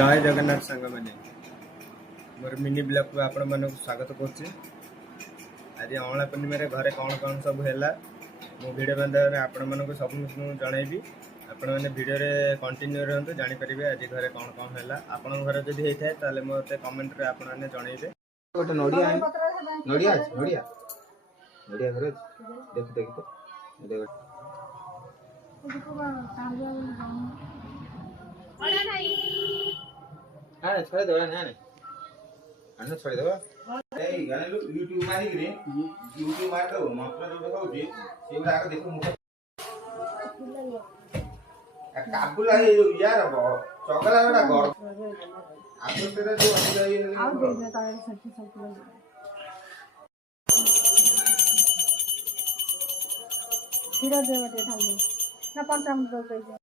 जय जगन्नाथ सांग मैंने मोर मिनी ब्लॉग को आपण मानक स्वागत करुच्ची। आज अँला पूर्णिम घरे कौन कौन सब है मो भिडियो माध्यम आपण मानक सब जनइबी। आपण मैंने भिडियो कंटिन्यू रहतु जापर आज घरे कौन कौन है। आपण घर जब होता है तो मत कमेंट रे आपण मैंने जनइबे। गोटे नड़िया नड़िया नड़िया नड़िया घर देख देख छोड़ दो अन्य छोड़ दो यूट्यूब मारी यूट्यूब मार दो मंत्र जो देखा से आगे देखो मुख काबुला यार चगला बड़ा गड़ आपन तेरा जो अंदर ये आ दे तारे सच्ची सब धीरे धीरे ठाल दे ना 5 मिनट